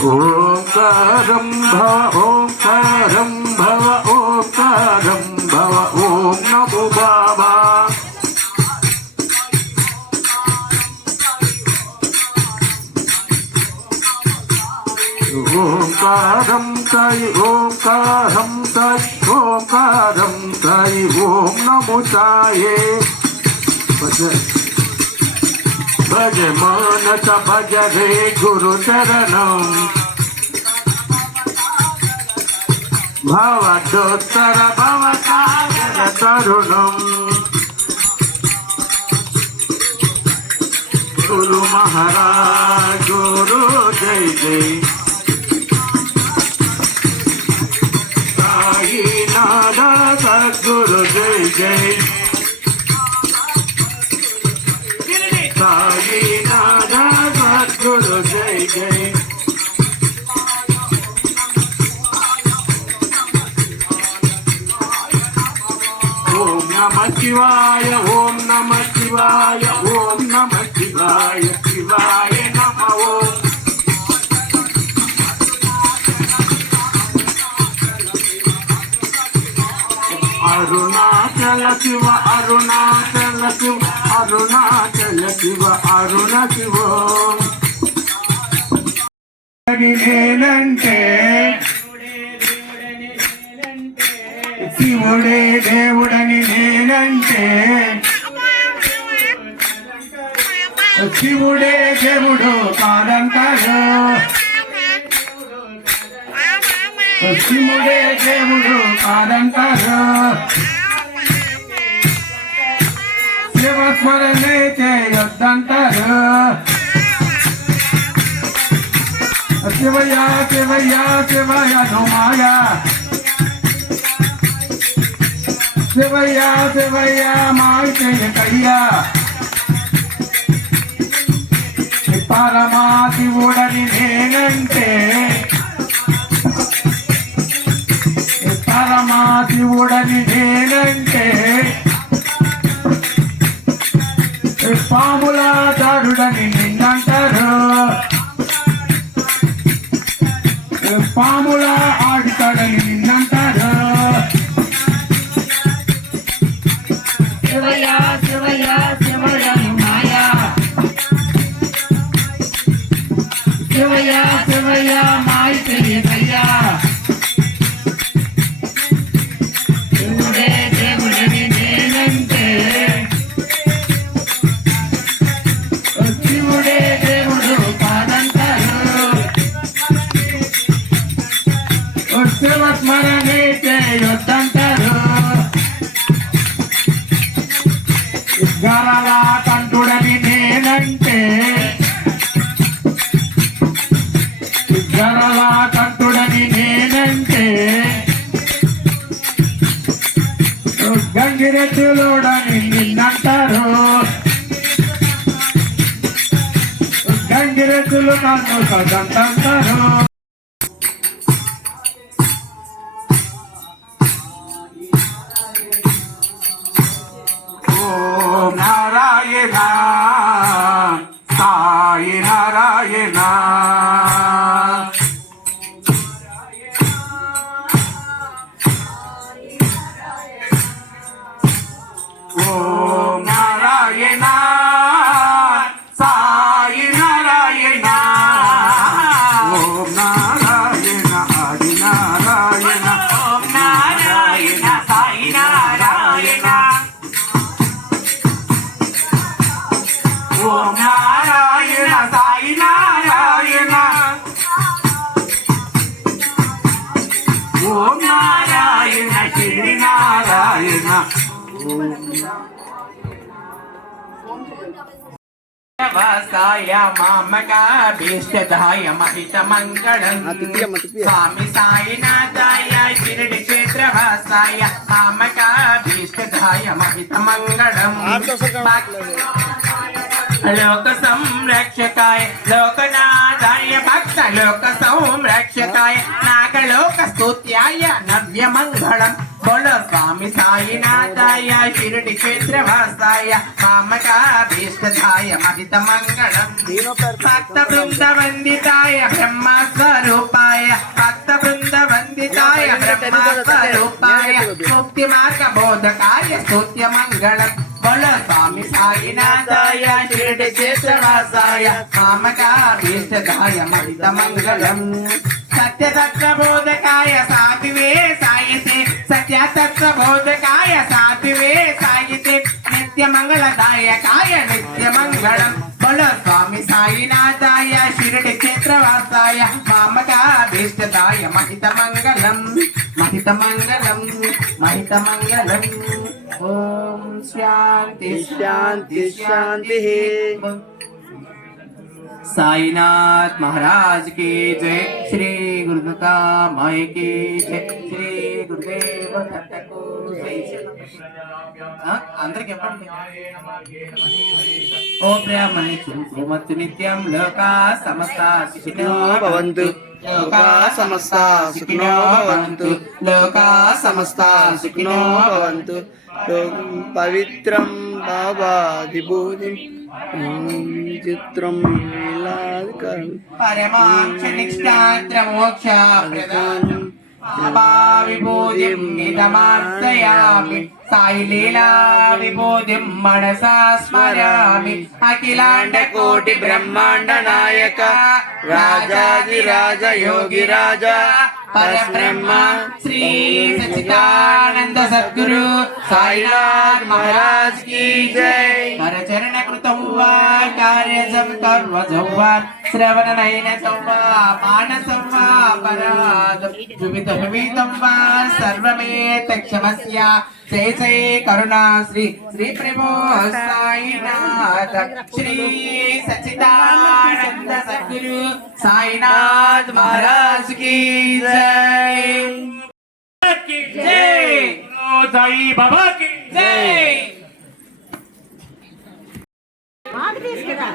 ओंकारं भव ओंकारं भव ओंकारं भव ओं नमो बाबा ओंकारं साई ओंकारं साई ओं नमो साये भज मन भज रे गुरु चरणम भवदोत्तर भवसागर तरुणम गुरु महाराज गुरु जय जय साई नादा सद्गुरु जय जय साई नादा सद्गुरु जय जय ओम नमः शिवाय ओम नमः शिवाय ओम नमः शिवाय शिवाय नमः ओम अरुणाचल शिव अरुणाचल शिव अरुणाचल शिव अरुण शिव నేనంటే శివుడే దేవుడని నేనంటే శివుడే దేవుడు కాదంటారు శివుడే దేవుడు కాదంటారు శివస్మరణే చేయొద్దంటారు శివయ్య శివయ్య శివయ నోమాయ శివయ్య శివయ్య మాయ్యకయ్యా పరమాశివుడని నేనంటే పరమాశివుడని నేనంటే పాముల దారుడని నిన్నంటారు పాముల ఆడుతాడని నిన్నంటారు శివయ్య శివయ్య శివయ్య మాయా శివయ్య శివయ్య మాయ్యకయ్యా శివుడే దేవుడని నేనంటే శివుడే దేవుడు కాదంటారు శివస్మరణే చేయొద్దంటారు గరళ కంఠుడని నేనంటే గరళ కంఠుడని నేనంటే గంగిరెద్దులోడని నిన్నంటారు గంగిరెద్దులు నన్ను సదంటారు ఓం నారాయణ సాయి నారాయణ ఓం నారాయణ సాయి నారాయణ ఓం ఓం నారాయణ శ్రీ నారాయణ వాసాయ మామకాభీష్టదాయ మహితమంగళం స్వామి సాయినాథాయ షిరిడి క్షేత్రవాసాయ మామకాభీష్టదాయ మహితమంగళం లోక సంరక్షకాయ లోకనాథాయ భక్త లోక సంరక్షకాయ నాగలోక స్తుత్యాయ నవ్యమంగళం బోలో స్వామి సాయినాథాయ షిరిడి క్షేత్రవాసాయ కామకాభీష్టదాయ మహితమంగళం భక్త బృంద వందితాయ బ్రహ్మ స్వరూపాయ భక్త బృంద వందితాయ బ్రహ్మ స్వరూపాయ ముక్తి మార్గ బోధకాయ స్తుత్యమంగళం బోలో స్వామి సాయినాథాయ షిరిడి క్షేత్రవాసాయ కామకాభీష్టదాయ మహితమంగళం సత్యతత్వబోధకాయ సాత్వే సాయితే సత్యతత్వబోధకాయ సాత్వే సాయితే నిత్యమంగళదాయకాయ నిత్యమంగళం బోలో స్వామి సాయినాథాయ షిరిడి క్షేత్రవాసాయ మామకాభీష్టదాయ మహితమంగళం మహితమంగళం మహితమంగళం ఓం శాంతి శాంతి శాంతి साईनाथ महाराज की जय श्री गुरुदत्ता माई की जय श्री गुरुदेव दत्त को అందరికి చెప్పండి ఓ బ్రాహ్మణి శుభమస్తు నిత్యం లోకా సమస్త సుఖినో భవంతు లోకా సమస్త సుఖినో భవంతు లోకా సమస్త సుఖినో భవంతు పవిత్రం బాబా విభూతి చిత్రం పరమాక్ష నిష్ఠాంత్ర మోక్ష ప్రదానం బాబా విభూతిం నితమార్చయామి సాయి లీలా విభూతిం మనసా స్మరామి అఖిలాండ కోటి బ్రహ్మాండ నాయక రాజాదిరాజ యోగి రాజా పరబ్రహ్మ శ్రీ సచ్చిదానంద సద్గురు సాయినాథ్ మహారాజ్ की जय करचरण कृतं वा कार्यजं कर्मजं वा श्रवणनयनं वा मानसं वा परादं जुवितं वा सर्वमेतक्षमस्य जय जय करुणा श्री श्री प्रभो साईनाथ श्री सच्चिदानंद सद्गुरु साईनाथ महाराज की जय जय సాయి బాబా కి जय మాకు తీసుకురా